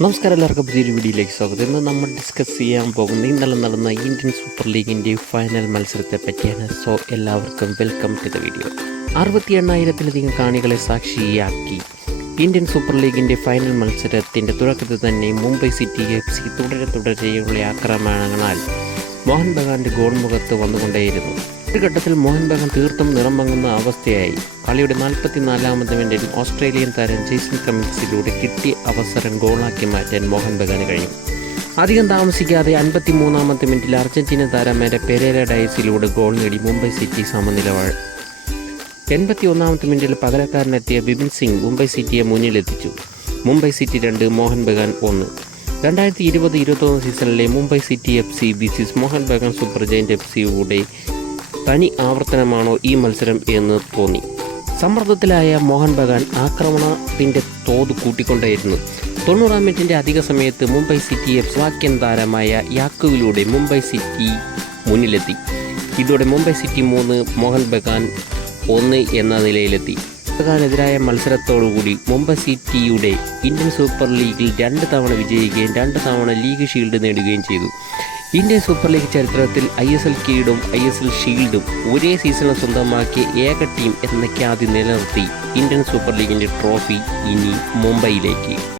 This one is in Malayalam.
നമസ്കാരം, എല്ലാവർക്കും പുതിയൊരു വീഡിയോയിലേക്ക് സ്വാഗതം. ഇന്ന് നമ്മൾ ഡിസ്കസ് ചെയ്യാൻ പോകുന്ന ഇന്നലെ നടന്ന ഇന്ത്യൻ സൂപ്പർ ലീഗിൻ്റെ ഫൈനൽ മത്സരത്തെ പറ്റിയാണ്. സോ എല്ലാവർക്കും വെൽക്കം ടു ദ വീഡിയോ. 68,000-ലധികം കാണികളെ സാക്ഷിയാക്കി ഇന്ത്യൻ സൂപ്പർ ലീഗിൻ്റെ ഫൈനൽ മത്സരത്തിൻ്റെ തുടക്കത്തിൽ തന്നെ മുംബൈ സിറ്റി FC തുടരെയുള്ള ആക്രമണങ്ങളാൽ മോഹൻ ബഗാൻ്റെ ഗോൾ മുഖത്ത് വന്നുകൊണ്ടേയിരുന്നു. ഒരു ഘട്ടത്തിൽ മോഹൻ ബഗാൻ തീർത്തും നിറം മങ്ങുന്ന അവസ്ഥയായി. കളിയുടെ 44-ാമത് മിനിറ്റിൽ ഓസ്ട്രേലിയൻ താരം ജെയ്സൺ കമ്മിൻസിലൂടെ കിട്ടിയ അവസരം ഗോളാക്കി മാറ്റാൻ മോഹൻ ബഗാന് കഴിഞ്ഞു. അധികം താമസിക്കാതെ 53-ാമത്തെ മിനിറ്റിൽ അർജന്റീന താരമായ പെരേര ഡയസിലൂടെ ഗോൾ നേടി മുംബൈ സിറ്റി സമനില. 81-ാമത്തെ മിനിറ്റിൽ പകരക്കാരനെത്തിയ ബിപിൻ സിംഗ് മുംബൈ സിറ്റിയെ മുന്നിലെത്തിച്ചു. മുംബൈ സിറ്റി 2, മോഹൻ ബഗാൻ 1. 2020-21 സീസണിലെ Mumbai city FC വിസിസ് Mohan Bagan super giant FCയുടെ തനി ആവർത്തനമാണോ ഈ മത്സരം എന്ന് തോന്നി. സമ്മർദ്ദത്തിലായ മോഹൻ ബഗാൻ ആക്രമണത്തിൻ്റെ തോത് കൂട്ടിക്കൊണ്ടേയിരുന്നു. 90-ാം മിനിറ്റിൻ്റെ അധിക സമയത്ത് മുംബൈ സിറ്റി സ്വാക്യൻ താരമായ യാക്കുവിലൂടെ മുംബൈ സിറ്റി മുന്നിലെത്തി. ഇതോടെ മുംബൈ സിറ്റി 3, മോഹൻ ബഗാൻ 1 എന്ന നിലയിലെത്തി. ബഗാനെതിരായ മത്സരത്തോടുകൂടി മുംബൈ സിറ്റിയുടെ ഇന്ത്യൻ സൂപ്പർ ലീഗിൽ 2 തവണ വിജയിക്കുകയും 2 തവണ ലീഗ് ഷീൽഡ് നേടുകയും ചെയ്തു. ഇന്ത്യൻ സൂപ്പർ ലീഗ് ചരിത്രത്തിൽ ISL കിരീടവും ISL ഷീൽഡും ഒരേ സീസണിൽ സ്വന്തമാക്കിയ ഏക ടീം എന്ന ഖ്യാതി നിലനിർത്തി ഇന്ത്യൻ സൂപ്പർ ലീഗിൻ്റെ ട്രോഫി ഇനി മുംബൈയിലേക്ക്.